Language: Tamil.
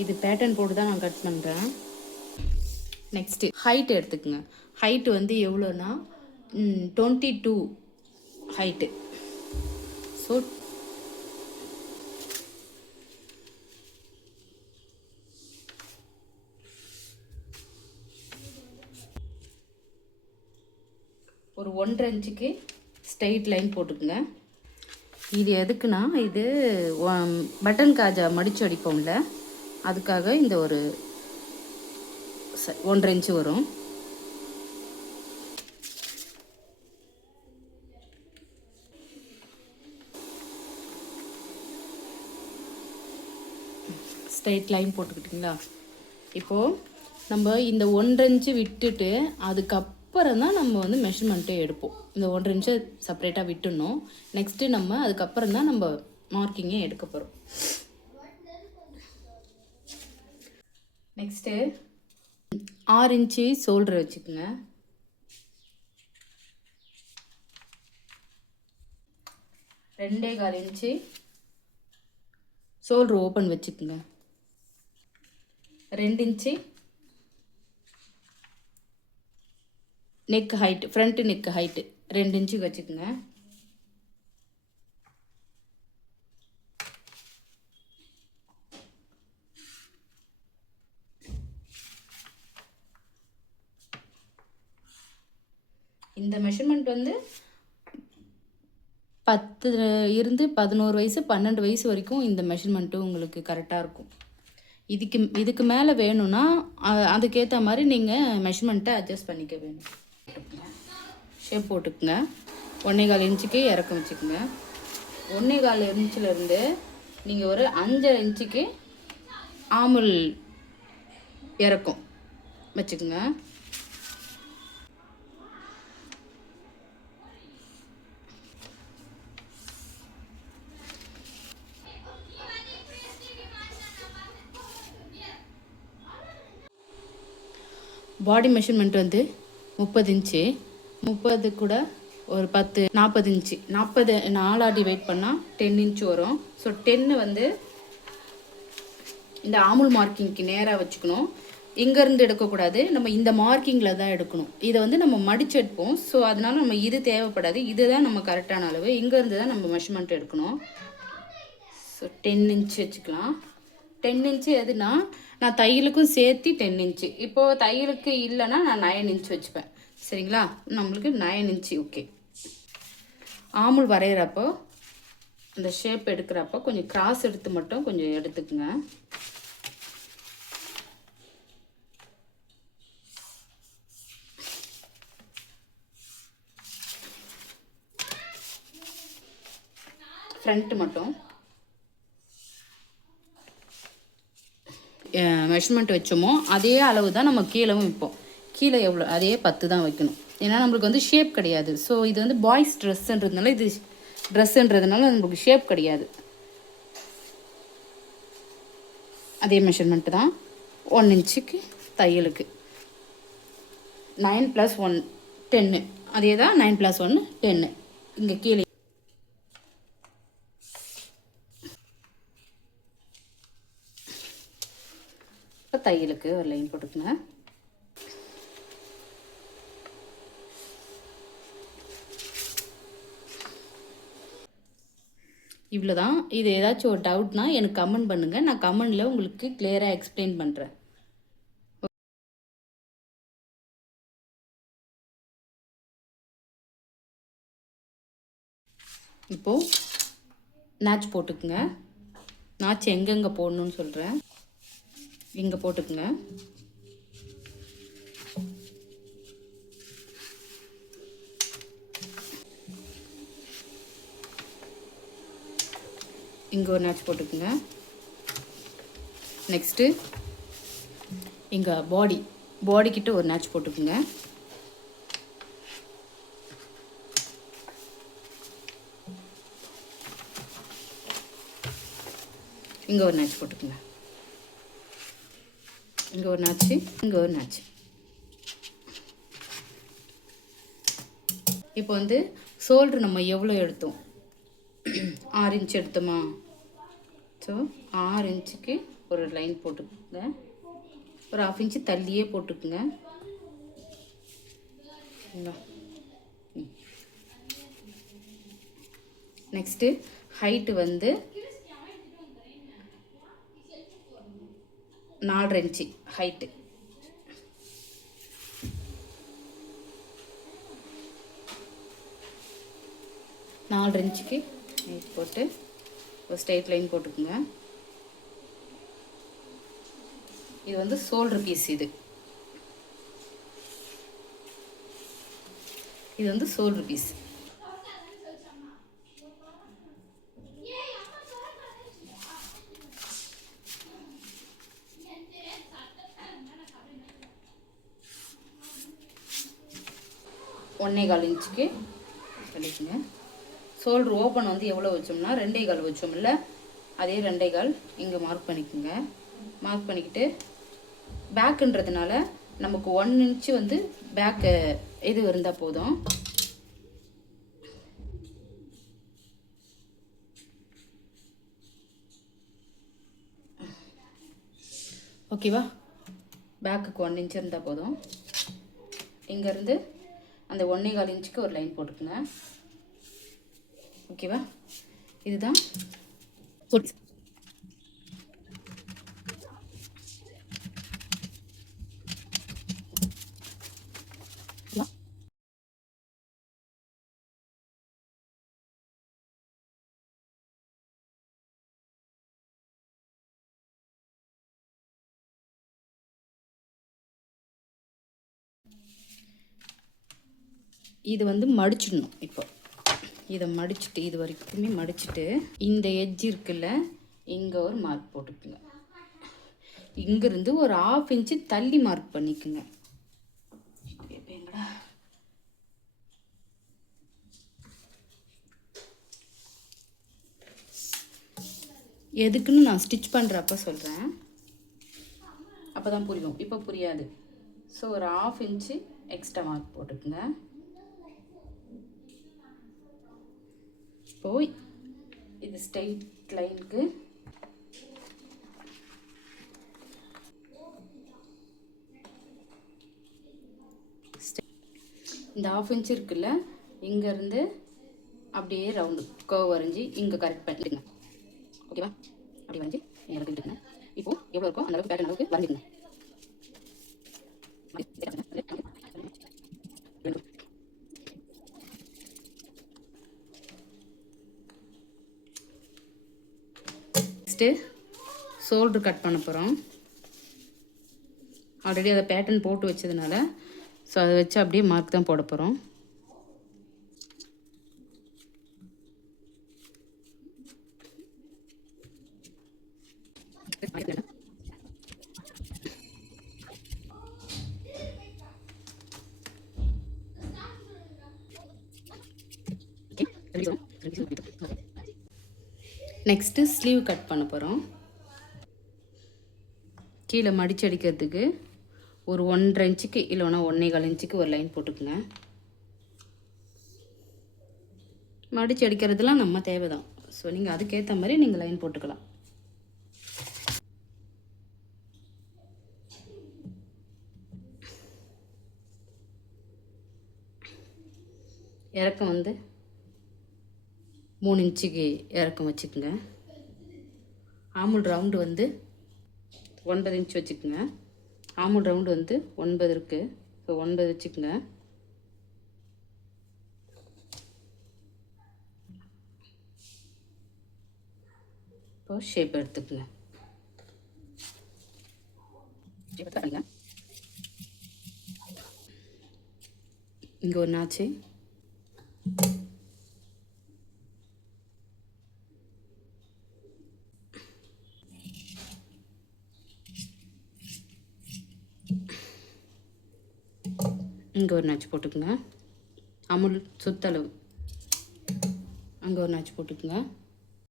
இது பேட்டர்ன் போட்டு தான் நான் கட் பண்ணுறேன். நெக்ஸ்ட்டு ஹைட் எடுத்துக்கோங்க. ஹைட்டு வந்து எவ்வளோனா 22 ஹைட்டு. ஸோ ஒரு 1.5 இன்ச்சுக்கு ஸ்ட்ரைட் லைன் போட்டுக்குங்க. இது எதுக்குன்னா, இது பட்டன் காஜா மடித்து அடிப்போம்ல, அதுக்காக இந்த ஒரு 1.5 இன்ச்சு வரும். ஸ்ட்ரைட் லைன் போட்டுக்கிட்டிங்களா? இப்போது நம்ம இந்த 1.5 இன்ச்சு விட்டுட்டு அதுக்கப்புறம் தான் நம்ம வந்து மெஷர்மெண்ட்டே எடுப்போம். இந்த 1.5 இன்ச்சை செப்பரேட்டாக விட்டுடணும். நெக்ஸ்ட்டு நம்ம அதுக்கப்புறம் தான் நம்ம மார்க்கிங்கே எடுக்க போகிறோம். நெக்ஸ்ட்டு 6 இன்ச்சு ஷோல்டர் வச்சுக்கோங்க. 2.25 இன்ச்சு ஷோல்டர் ஓப்பன் வச்சுக்கோங்க. 2 inch neck height, front neck height 2 இன்ச்சுக்கு வச்சுக்கோங்க. இந்த மெஷர்மெண்ட் வந்து 10 இருந்து 11 வயசு 12 வயசு வரைக்கும் இந்த மெஷர்மெண்ட்டு உங்களுக்கு கரெக்டாக இருக்கும். இதுக்கு மேலே வேணும்னா அதுக்கேற்ற மாதிரி நீங்கள் மெஷர்மெண்ட்டை அட்ஜஸ்ட் பண்ணிக்க வேணும். ஷேப் போட்டுக்குங்க. 1.25 இன்ச்சுக்கு இறக்கம் வச்சுக்கோங்க. 1.25 இன்ச்சிலேருந்து நீங்கள் ஒரு 5.5 இன்ச்சுக்கு ஆமுல் இறக்கம் வச்சுக்கோங்க. பாடி மெஷர்மெண்ட் வந்து 30 இன்ச்சு. 30 கூட ஒரு 10 40 இன்ச்சு. 40 4 டிவைட் பண்ணால் 10 இன்ச்சு வரும். ஸோ 10 வந்து இந்த ஆமுல் மார்க்கிங்க்கு நேராக வச்சுக்கணும். இங்கேருந்து எடுக்கக்கூடாது, நம்ம இந்த மார்க்கிங்கில் தான் எடுக்கணும். இதை வந்து நம்ம மடிச்சு எடுப்போம். ஸோ அதனால நம்ம இது தேவைப்படாது. இதுதான் நம்ம கரெக்டான அளவு. இங்கேருந்து தான் நம்ம மெஷர்மெண்ட் எடுக்கணும். ஸோ 10 இன்ச்சு வச்சுக்கலாம். 10 இன்ச்சு எதுனா நான் தையலுக்கும் சேர்த்து 10 இன்ச்சு. இப்போது தையலுக்கு இல்லைன்னா நான் 9 இன்ச்சு வச்சுப்பேன். சரிங்களா? நம்மளுக்கு 9 இன்ச்சு ஓகே. ஆமுல் வரைகிறப்போ அந்த ஷேப் எடுக்கிறப்போ கொஞ்சம் கிராஸ் எடுத்து மட்டும் கொஞ்சம் எடுத்துக்குங்க. ஃப்ரண்ட்டு மட்டும் மெஷர்மெண்ட் வச்சோமோ அதே அளவு தான் நம்ம கீழவும் வைப்போம். கீழே எவ்வளோ அதே 10 தான் வைக்கணும். ஏன்னா நம்மளுக்கு வந்து ஷேப் கிடையாது. ஸோ இது வந்து பாய்ஸ் ட்ரெஸ்ஸுன்றதுனால நம்மளுக்கு ஷேப் கிடையாது. அதே மெஷர்மெண்ட்டு தான் 1 இன்ச்சுக்கு தையலுக்கு. 9 + 1 10. அதே தான் 9 + 1 10. இங்கே கீழே தையலுக்கு ஒரு லைன் போட்டுக்கோங்க. இவ்வளோதான். இது ஏதாச்சும் ஒரு டவுட்னா எனக்கு கமெண்ட் பண்ணுங்கள். நான் கமெண்டில் உங்களுக்கு கிளியராக எக்ஸ்பிளைன் பண்ணுறேன். இப்போது நாச் போட்டுக்குங்க. நாச் எங்கெங்கே போடணுன்னு சொல்கிறேன். இங்கே போட்டுக்குங்க. இங்கே ஒரு நாச் போட்டுக்குங்க. நெக்ஸ்ட்டு இங்கே பாடிக்கிட்ட ஒரு நாச் போட்டுக்குங்க. இங்கே ஒரு நாச் போட்டுக்குங்க. இங்கே ஒரு நாச்சு, இங்கே ஒரு நாச்சு. இப்போ வந்து ஷோல்டர் நம்ம எவ்வளோ எடுத்தோம்? 6 இன்ச் எடுத்தோமா? ஸோ 6 இன்ச்சுக்கு ஒரு லைன் போட்டுக்குங்க. ஒரு 1/2 இன்ச்சு தள்ளியே போட்டுக்குங்க. நெக்ஸ்ட்டு ஹைட்டு வந்து 4 இன்ச்சு ஹைட்டு. நாலு இன்ச்சுக்கு ஹைட் போட்டு ஒரு ஸ்ட்ரெயிட் லைன் போட்டுக்குங்க. இது வந்து ஷோல்டர் பீஸ். இது வந்து ஷோல்டர் பீஸ். ஒன்றே கால் இன்ச்சுக்கு பண்ணிக்கோங்க. ஷோல்டர் ஓப்பன் வந்து எவ்வளோ வச்சோம்னா 2.25 வச்சோம்ல, அதே 2.25 இங்கே மார்க் பண்ணிக்கோங்க. மார்க் பண்ணிக்கிட்டு பேக்குன்றதுனால நமக்கு 1 இன்ச்சு வந்து பேக்கு இது இருந்தால் போதும். ஓகேவா? பேக்குக்கு 1 இன்ச்சு இருந்தால் போதும். இங்கேருந்து அந்த 1.25 இன்ச்சுக்கு ஒரு லைன் போட்டுக்குங்க. ஓகேவா? இதுதான் இது வந்து மடிச்சிடணும். இப்போ இதை மடிச்சுட்டு இது வரைக்குமே மடிச்சுட்டு இந்த எட்ஜ் இருக்குல்ல, இங்கே ஒரு மார்க் போட்டுக்குங்க. இங்கேருந்து ஒரு 1/2 இன்ச்சு தள்ளி மார்க் பண்ணிக்குங்க. எதுக்குன்னு நான் ஸ்டிச் பண்ணுறப்ப சொல்கிறேன், அப்போ தான் புரியும். இப்போ புரியாது. ஸோ ஒரு 1/2 இன்ச்சு எக்ஸ்ட்ரா மார்க் போட்டுக்குங்க. போய் இது ஸ்ட்ரெயிட் லைனுக்கு இந்த 1/2 இன்ச்சு இருக்குல்ல, இங்கேருந்து அப்படியே ரவுண்டு கர்வ் வரைஞ்சி இங்கே கரெக்ட் பண்ணிடுங்க. ஓகேவா? அப்படி வரைஞ்சி எனக்கு இருக்குங்க. இப்போது எவ்வளோ இருக்கோ அந்த அளவுக்கு பேட்டர்ன் அளவுக்கு வரைஞ்சிடுங்க. நெக்ஸ்ட்டு ஷோல்டர் கட் பண்ண போகிறோம். ஆல்ரெடி அதை பேட்டர்ன் போட்டு வச்சதுனால ஸோ அதை வச்சு அப்படியே மார்க் தான் போட போகிறோம். நெக்ஸ்ட்டு ஸ்லீவ் கட் பண்ண போகிறோம். கீழே மடிச்சு அடிக்கிறதுக்கு ஒரு 1.5 இன்ச்சுக்கு இல்லைனா 1.25 இன்ச்சுக்கு ஒரு லைன் போட்டுக்குங்க. மடிச்சு அடிக்கிறதுலாம் நம்ம தேவை தான். ஸோ நீங்கள் அதுக்கேற்ற மாதிரி நீங்கள் லைன் போட்டுக்கலாம். இறக்கம் வந்து 3 இன்ச்சுக்கு இறக்கம் வச்சுக்கோங்க. ஆமுல் ரவுண்டு வந்து 9 இன்ச் வச்சுக்கோங்க. ஆமுல் ரவுண்டு வந்து 9 இருக்குது. ஸோ 9 வச்சுக்கோங்க. இப்போ ஷேப் எடுத்துக்கோங்க. இங்கே ஒரு நாச்சு, இங்கே ஒரு நாச்சு போட்டுக்குங்க. அமுல் சுத்தளவு அங்கே ஒரு நாச்சு போட்டுக்குங்க.